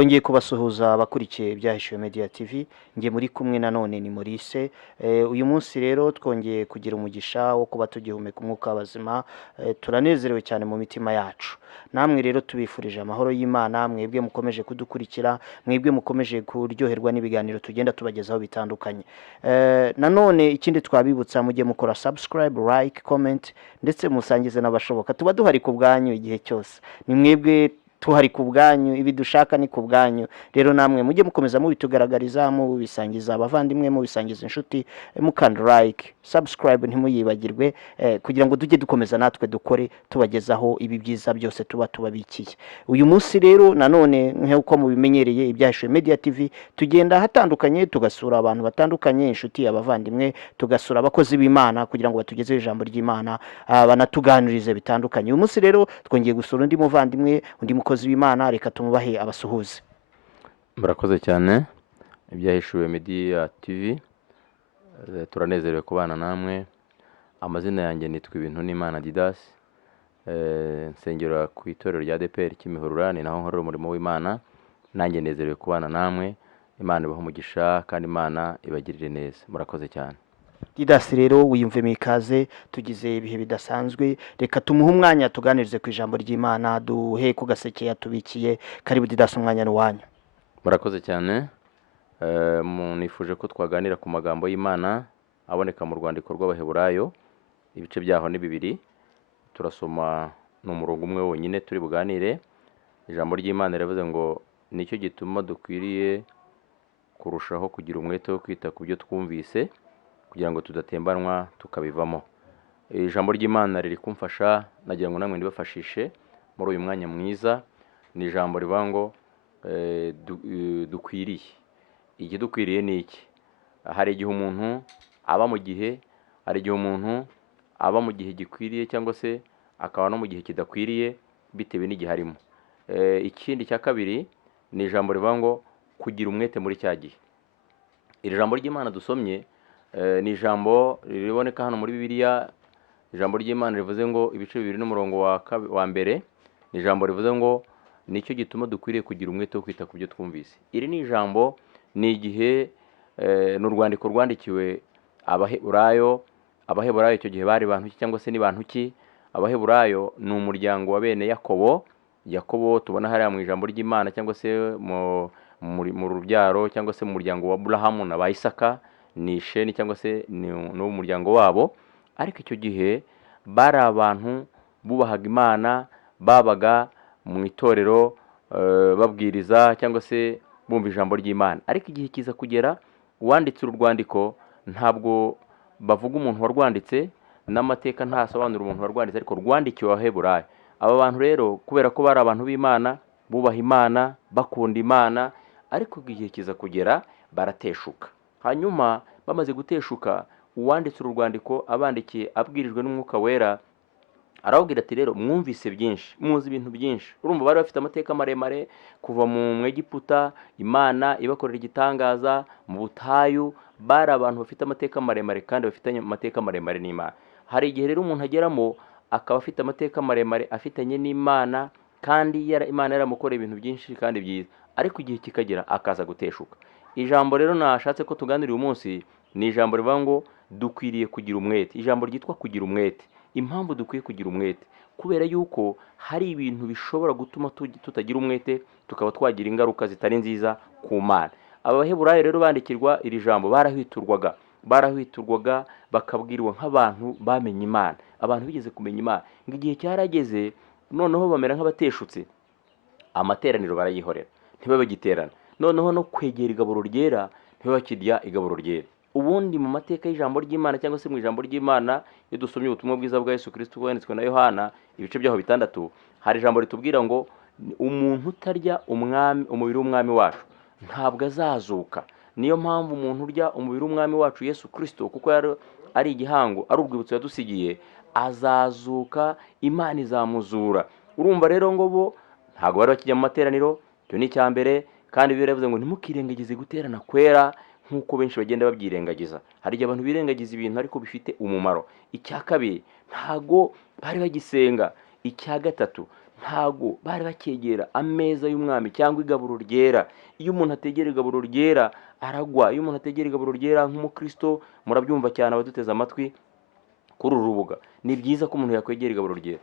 twongeye kubasuhuza abakurikiye ibyahishuwe Media TV, nge muri kumwe nanone ni Maurice. Uyu munsi rero twongeye kugira umugisha wo kuba tugihumeka umwuka w'abazima. Turanezerewe cyane mu mitima yacu. Namwe rero tubifurije amahoro y'Imana, mwebwe mukomeje kudukurikira, mwebwe mukomeje kuryoherwa n'ibiganiro tugenda tubagezaho bitandukanye. Nanone ikindi twabibutsa, mujye mukora subscribe, like, comment ndetse musangize n'abashoboka. Tuba duhari ku bwanyu igihe cyose. Ni mwebwe tuhari ku bwanyu, ibi dushaka ni ku bwanyu. Rero namwe mujye mukomeza mubitugaragariza, mubisangiza abavandimwe, mubisangiza inshuti, mukanda like, subscribe ntimuyibagirwe, kugira ngo tujye dukomeza natwe dukore tubagezaho ibi byiza byose tuba tubabikiye. Uyu munsi rero nanone nk'uko mubimenyereye ibyahishuwe Media TV, tugenda hatandukanye, tugasura abantu batandukanye, inshuti, abavandimwe, tugasura abakozi b'Imana kugira ngo batugezeho ijambo ry'Imana, banatuganirize bitandukanye. Uyu munsi rero twongeye gusura undi muvandimwe, undi mukozi w'Imana, reka tumubahe abasuhuze. Murakoze cyane ibyahishuwe Media TV, turanezerewe kubana namwe. Amazina yanjye nitwa ibintu n'Imana Didas, nsengera ku itorero rya Dore Kimihurura, ni naho nkorera umurimo w'Imana. Nanjye nezerewe kubana namwe. Imana ibahe umugisha kandi Imana ibagirire neza. Murakoze cyane. Didas rero wiyumve mikaze, tugize ibihe bidasanzwe, reka tumuhe umwanya tuganirize ku ijambo ry'Imana, duhe ku gaseke yatubikiye. Karibu Didas, umwanya ni wanyu. Murakoze cyane. Nifuje ko twaganira ku magambo y'Imana aboneka mu rwandiko rw'Abaheburayo, ibice byaho ni 2. Turasoma n'umurongo umwe wonyine turi buganire. Ijambo ry'Imana rivuze ngo nicyo gituma dukwiriye kurushaho kugira umwete wo kwita ku byo twumvise, kugira ngo tudatembanwa tukabivamo. Ijambo ry'Imana riri kumfasha, nagira ngo namwe ndibafashishe muri uyu mwanya mwiza. Ni ijambo rivuga ngo dukwiriye. Iki dukwiriye ni iki? Hari igihe umuntu aba mu gihe, hari igihe umuntu aba mu gihe gikwiriye cyangwa se akaba no mu gihe kidakwiriye bitewe n'igihe arimo. Ikindi cya kabiri ni ijambo rivuga ngo kugira umwete muri cya gihe. Iri jambo ry'Imana dusomye ni ijambo riboneka hano muri Bibiliya. Ijambo ry'Imana rivuze ngo ibice 2 n'umurongo wa mbere, ni ijambo rivuze ngo nicyo gituma dukwiriye kugira umwete wo kwita ku byo twumvise. Iri ni ijambo, ni igihe n'urwandiko rwandikiwe Abaheburayo. Abaheburayo icyo gihe bari bantu ki cyangwa se ni bantu ki? Abaheburayo ni umuryango wa bene Yakobo. Yakobo tubona hariya mu ijambo ry'Imana cyangwa se mu rubyaro cyangwa se mu muryango wa Aburahamu na ba Isaka, ni Sheni cyangwa se no mu muryango wabo. Ariko icyo gihe bari abantu bubahaga Imana, babaga mu itorero babwiriza cyangwa se bumva ijambo ry'Imana. Ariko igihe kiza kugera, uwanditse urwandiko ntabwo bavuga umuntu warwanditse, n'amateka ntasobanura umuntu warwanditse, ariko rwandikiwe Abaheburayo. Aba bantu rero kubera ko bari abantu b'Imana, bubaha Imana, bakunda Imana, ariko igihe kiza kugera barateshuka. Hanyuma bamaze guteshuka, uwanditse urwandiko abandikiye abwirijwe n'Umwuka Wera, arababwira ati rero mwumvise byinshi, muzi ibintu byinshi. Urumva bari bafite amateka maremare kuva mu Egiputa, Imana ibakorera igitangaza mu butayu. Bari abantu bafite amateka maremare kandi bafitanye amateka maremare n'Imana. Hari igihe rero umuntu ageramo akaba afite amateka maremare afitanye n'Imana, kandi Imana yaramukoreye ibintu byinshi kandi byiza, ariko igihe kikagera akaza guteshuka. Ijambo rero nashatse ko tuganira uyu munsi ni ijambo rivuga ngo dukwiriye kugira umwete. Ijambo ryitwa kugira umwete. Impamvu dukwiye kugira umwete, kubera yuko hari ibintu bishobora gutuma tutagira umwete, tukaba twagira ingaruka zitari nziza ku Mana. Abaheburayo rero bandikirwa iri jambo barahwiturwaga bakabwirwa nk'abantu bamenye Imana, abantu bigeze kumenya Imana. Ngo igihe cyarageze noneho bamera nk'abateshutse, amateraniro barayihorera, ntibabagiterana. Noneho no kwegera igaburo ryera, ntibakirya igaburo ryera. Ubundi mu mateka y'ijambo ry'Imana cyangwa se mu ijambo ry'Imana, iyo dusomye ubutumwa bwiza bwa Yesu Kristo bwanditswe na Yohana, ibice byaho 6, hari ijambo ritubwira ngo umuntu utarya umubiri w'umwami wacu ntabwo azazuka. Niyo mpamvu umuntu urya umubiri w'umwami wacu Yesu Kristo, kuko ari igihango, ari urwibutso yadusigiye, azazuka, Imana izamuzura. Urumva rero ngo bo ntabwo bari bakijya mu materaniro. Icyo ni icya mbere. Kandi biravuze ngo ntimukirengagize guterana kwera nk'uko benshi bagenda babyirengagiza. Hari igihe abantu birengagiza ibintu ariko bifite umumaro. Icya kabiri, ntago bari bagisenga. Icya gatatu, ntago bari bakegera ameza y'umwami cyangwa igaburo ryera. Iyo umuntu ategera igaburo ryera aragwa. Iyo umuntu ategera igaburo ryera nk'umukristo, murabyumva cyane abaduteze amatwi kuri uru rubuga, ni byiza ko umuntu yakwegera igaburo ryera.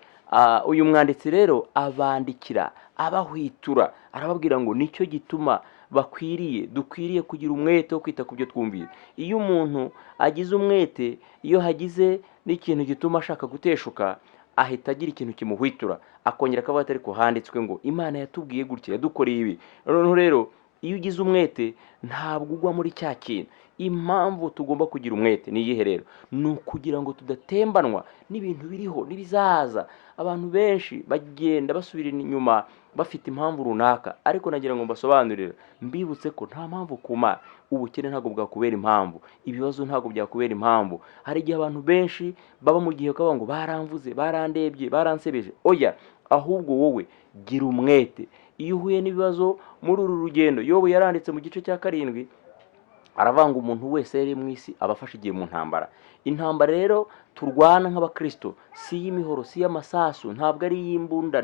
Uyu mwanditsi rero abandikira abahwitura, arababwira ngo nicyo gituma dukwiriye kugira umwete wo kwita ku byo twumviye. Iyo umuntu agize umwete, iyo hagize n'ikintu gituma ashaka guteshuka, ahita agira ikintu kimuhwitura, akongera akavuga ati ariko handitswe ngo Imana yatubwiye gutya, yadukoreye ibi. Noneho rero iyo ugize umwete ntabwo ugwa muri cya kintu. Impamvu tugomba kugira umwete ni iyihe rero? Ni ukugira ngo tudatembanwa n'ibintu biriho n'ibizaza. Abantu benshi bagenda basubira inyuma bafite impamvu runaka, ariko nagira ngo mbasobanurire, mbibutse ko nta mpamvu ku Mana. Ubukene ntabwo bwakubera impamvu, ibibazo ntabwo byakubera impamvu. Hari igihe abantu benshi baba mu gihe bakavuga ngo baramvuze, barandebye, baransebeje. Oya, ahubwo wowe gira umwete. Iyo uhuye n'ibibazo muri uru rugendo, Yobu yaranditse mu gice cya 7, aravanga umuntu wese yari mu isi aba afashe igihe mu ntambara. Intambara rero turwana nk'abakristo si y'imihoro, si y'amasasu, ntabwo ari iy'imbunda,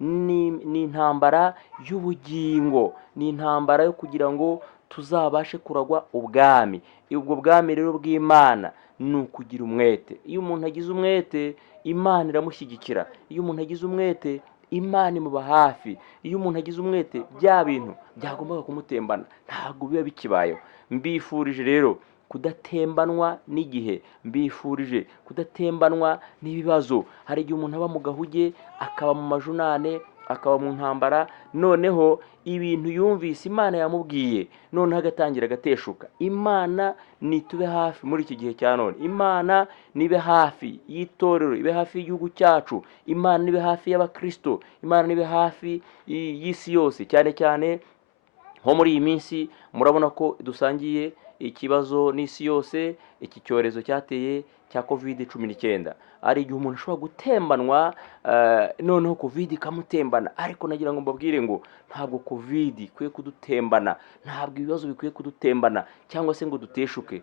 ni intambara y'ubugingo, ni intambara yo kugira ngo tuzabashe kuragwa ubwami. Ubwo bwami rero bw'Imana ni ukugira umwete. Iyo umuntu agize umwete, Imana iramushyigikira. Iyo umuntu agize umwete, Imana imuba hafi. Iyo umuntu agize umwete, bya bintu byagombaga kumutembana ntabwo biba bikibayeho. Mbifurije rero kudatembanwa n'igihe, mbifurije kudatembanwa n'ibibazo. Hari igihe umuntu aba mu gahuge, akaba mu majunane, akaba mu ntambara, noneho ibintu yumvise Imana yamubwiye, noneho agatangira agateshuka. Imana nitube hafi muri iki gihe cya none. Imana nibe hafi y'itorero, ibe hafi y'igihugu cyacu. Imana nibe hafi y'abakristo. Imana nibe hafi y'isi yose, cyane cyane nko muri iyi minsi murabona ko dusangiye ikibazo n'isi yose, iki cyorezo cyateye cya COVID-19. Ari igihe umuntu ashobora gutembanwa, noneho COVID ikamutembana. Ariko nagira ngo mbabwire ngo ntabwo COVID ikwiye kudutembana, ntabwo ibibazo bikwiye kudutembana cyangwa se ngo duteshuke.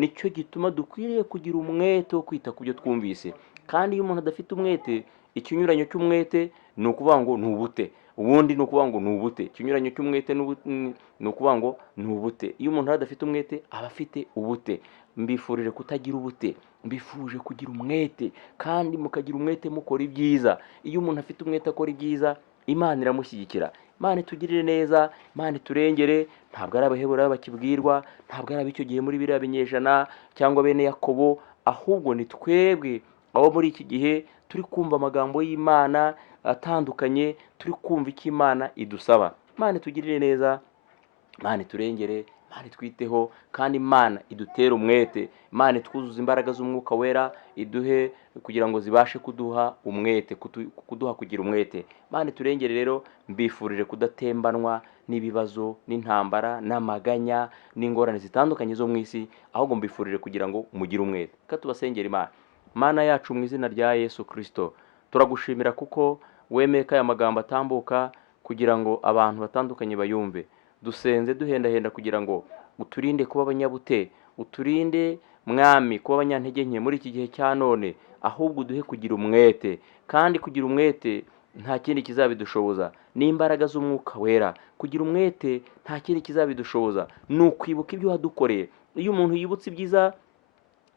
Nicyo gituma dukwiriye kugira umwete wo kwita ku byo twumvise. Kandi iyo umuntu adafite umwete, ikinyuranyo cy'umwete ni ukuvuga ngo ni ubute. Ubundi ni ukuvuga ngo ni ubute. Ikinyuranyo cy'umwete ni ukuvuga ngo ni ubute. Iyo umuntu adafite umwete aba afite ubute. Mbifurije kutagira ubute, mbifuje kugira umwete, kandi mukagira umwete mukora ibyiza. Iyo umuntu afite umwete akora ibyiza, Imana iramushyigikira. Imana itugirire neza, Imana iturengere. Ntabwo ari Abaheburayo bakibwirwa, ntabwo ari ab'icyo gihe muri biriya binyejana cyangwa bene Yakobo, ahubwo ni twebwe abo muri iki gihe turi kumva amagambo y'Imana atandukanye, turi kumva icyo Imana idusaba. Imana itugirire neza, Imana iturengere, Imana itwiteho, kandi Imana idutere umwete. Imana itwuzuza imbaraga z'umwuka wera, iduhe kugira ngo zibashe kuduha umwete, kuduha kugira umwete. Imana iturengere rero. Mbifurije kudatembanwa n'ibibazo, n'intambara, n'amaganya, n'ingorane zitandukanye zo mu isi, ahubwo mbifurije kugira ngo mugire umwete. Reka tubasengere. Mana yacu, mu izina rya Yesu Kristo, turagushimira kuko wemeye ko aya magambo atambuka kugira ngo abantu batandukanye bayumve. Dusenze duhendahenda kugira ngo uturinde kuba abanyabute, uturinde Mwami kuba abanyantege nke muri iki gihe cya none, ahubwo uduhe kugira umwete. Kandi kugira umwete nta kindi kizabidushoboza, n'imbaraga z'umwuka wera. Kugira umwete nta kindi kizabidushoboza, ni ukwibuka ibyo wadukoreye. Iyo umuntu yibutse ibyiza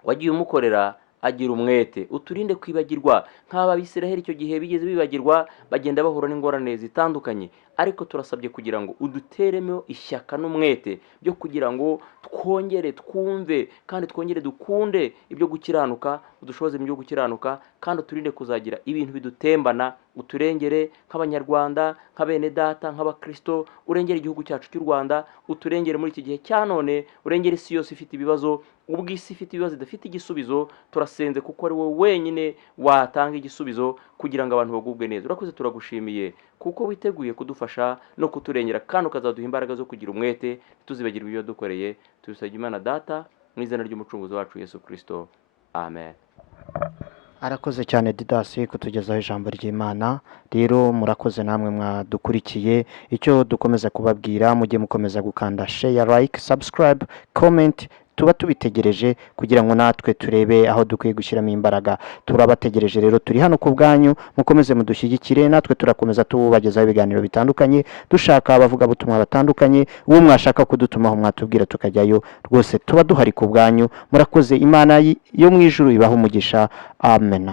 wagiye umukorera, agira umwete. Uturinde kwibagirwa nk'Abisiraheli icyo gihe bigeze bibagirwa, bagenda bahura n'ingorane zitandukanye. Ariko turasabye kugira ngo uduteremo ishyaka n'umwete byo kugira ngo twongere twumve kandi twongere dukunde ibyo gukiranuka, udushoboze mu byo gukiranuka, kandi uturinde kuzagira ibintu bidutembana. Uturengere nk'Abanyarwanda, nk'abene data, nk'Abakristo. Urengere igihugu cyacu cy'u Rwanda, uturengere muri iki gihe cya none. Urengere isi yose ifite ibibazo, ubwo isi ifite ibibazo idafite igisubizo. Turasenze kuko ari wowe wenyine watanga igisubizo kugira ngo abantu bagubwe neza. Urakoze, turagushimiye kuko witeguye kudufasha no kuturengera, kandi ukazaduha imbaraga zo kugira umwete, ntituzibagirwe ibyo wadukoreye. Tubisabye Imana Data mu izina ry'umucunguzi wacu Yesu Kristo, amen. Arakoze cyane Didasi kutugezaho ijambo ry'Imana. Rero murakoze namwe mwadukurikiye. Icyo dukomeza kubabwira, mujye mukomeza gukanda share, like, subscribe, comment, tuba tubitegereje kugira ngo natwe turebe aho dukwiye gushyiramo imbaraga. Turabategereje rero, turi hano ku bwanyu, mukomeze mudushyigikire, natwe turakomeza tubagezaho ibiganiro bitandukanye, dushaka abavugabutumwa batandukanye. Uwo mwashaka kudutumaho mwatubwira tukajyayo, rwose tuba duhari ku bwanyu. Murakoze, Imana yo mu ijuru ibaha umugisha. Amen.